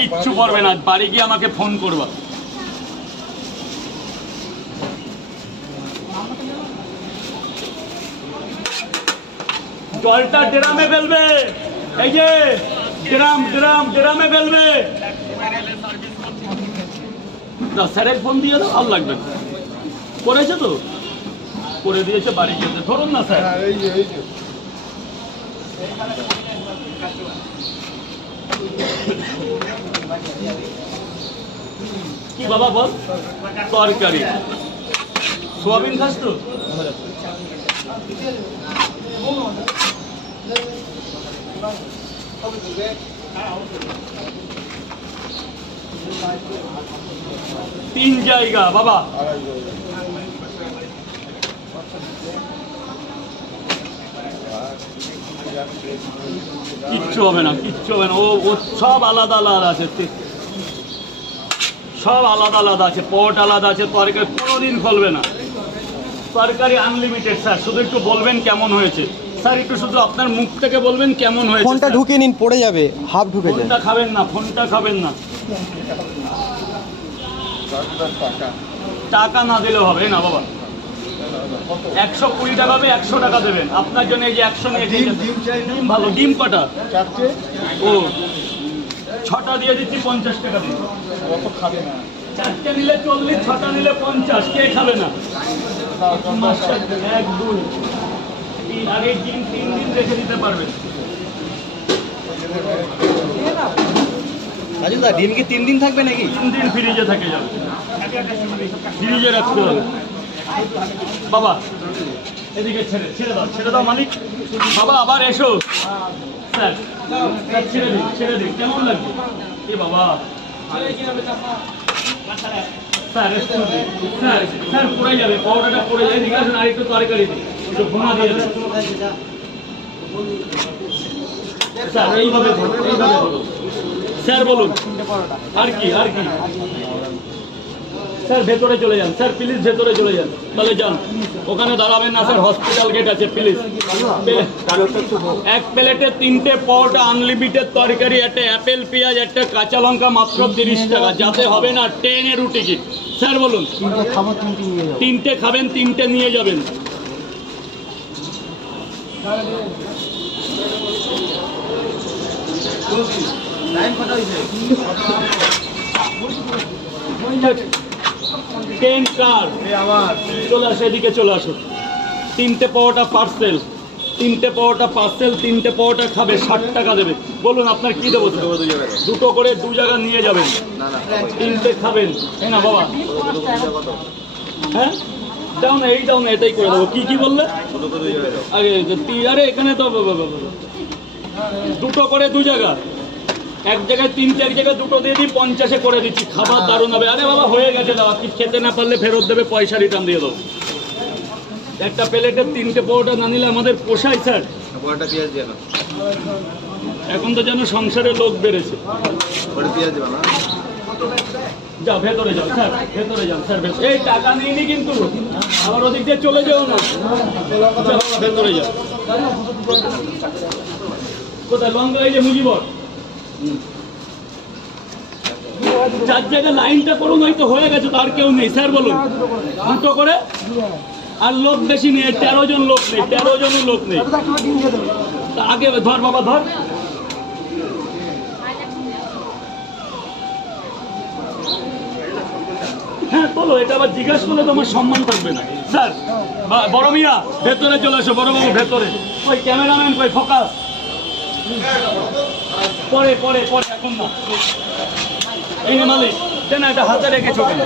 কিচ্ছু করবে না, বাড়ি গিয়ে আমাকে ফোন করবা। জলটা ড্রামে ফেলবে, এই যে ড্রামে ফেলবে। না স্যারের ফোন দিয়ে দাও, ভালো লাগবে। করেছে তো, করে দিয়েছে, বাড়ি গিয়ে ধরুন না স্যার। কি বাবা বল? তরকারি সোয়াবিন খাস তো? তিন জায়গা বাবা, কিচ্ছু হবে না, কিচ্ছু হবে না। ও সব আলাদা আলাদা আছে, সব আলাদা আলাদা আছে, পট আলাদা আছে, তরকারি কোনোদিন ফলবে না। তরকারি আনলিমিটেড স্যার, শুধু একটু বলবেন কেমন হয়েছে স্যার, একটু শুধু আপনার মুখ থেকে বলবেন কেমন হয়েছে। ফোনটা ঢুকিয়ে নিন, পড়ে যাবে, হাফ ঢুকে যায়। ফোনটা খাবেন না, ফোনটা খাবেন না। টাকা না দিলেও হবে না বাবা, 120 টাকা হবে, 100 টাকা দেবেন আপনার জন্য। এই যে 100 নিয়ে ডিম ভালো, ডিম কটা? ও 6টা দিয়ে দিচ্ছি, 50 টাকা দিন। চারটে নিলে 40, 6টা নিলে 50। কে খাবে না? 1 2 3, আর এই ডিম 3 দিন রেখে দিতে পারবেন। ডিম কি 3 দিন থাকবে নাকি? 3 দিন ফ্রিজে থেকে যাবে, ফ্রিজে রাখতে হবে বাবা। এদিকে ছেড়ে দাও মালিক। বাবা আবার এসো স্যার, ছেড়ে দিন। কেমন লাগবে? এ বাবা স্যার পড়ে যাবে, পাউডারটা পড়ে যায়। ঠিক আছে, আর একটু তরকারি দিই, একটু ভুনা দিয়ে দেন স্যার। এইভাবে স্যার বলুন, আর কি স্যার? ভেতরে চলে যান স্যার, প্লিজ ভেতরে চলে যান। তাহলে যান, ওখানে দাঁড়াবেন না স্যার, হসপিটাল গেট আছে, প্লিজ। এক প্লেটে 3টে পরোটা, আনলিমিটেড তরকারি, একটা অ্যাপেল পেঁয়াজ, একটা কাঁচা লঙ্কা, মাত্র 30 টাকা। যাতে হবে না 10 টিকিট। স্যার বলুন, 3টে খাবেন, 3টে নিয়ে যাবেন। চলে আসো, এদিকে চলে আসো। 3টে পরোটা পার্সেল, 3টে পরোটা পার্সেল, 3টে পরোটা খাবে, 60 টাকা দেবে। বলুন আপনার কি দেবো? দুটো করে 2 জায়গা নিয়ে যাবেন, 3টে খাবেন। তাই না বাবা? হ্যাঁ দাও না, এই দাও না, এটাই করে দেবো। কি বললে? আরে এখানে তো দুটো করে 2 জায়গা, এক জায়গায় 3টে, এক জায়গায় 2টো দিয়ে দিই, 50-এ করে দিচ্ছি। খাবার দারুণ হবে। আরে বাবা হয়ে গেছে, দাও। আপনি খেতে না পারলে ফেরত দেবে, পয়সা রিটার্ন দিয়ে দাও। একটা প্লেটে 3টে পরোটা না নিলে আমাদের পোষায় স্যার। এখন তো যেন সংসারে লোক বেড়েছে। যাও ভেতরে যাও স্যার, ভেতরে যাও স্যার। এই টাকা নিইনি কিন্তু, আবার ওদিক দিয়ে চলে যাও না। ভেতরে যাও। কোথায় লঙ্কা? এই যে মুজিবর, 4 জায়গায় লাইনটা করুন, হয়তো হয়ে গেছে, তার কেউ নেই। স্যার বলুন, 2টো করে। আর লোক বেশি নেই, 13 জন লোক নেই, 13 জনও লোক নেই। আগে ধর বাবা, ধর। হ্যাঁ তোলো, এটা আবার জিজ্ঞাসা করলে তোমার সম্মান থাকবে না স্যার। বড় মিয়া ভেতরে চলে আসো, বড় বাবু ভেতরে। ওই ক্যামেরাম্যান কই? ফোকাস। পরে এখন না। এই মালিক দেন, এটা হাতে রেখেছো কেন?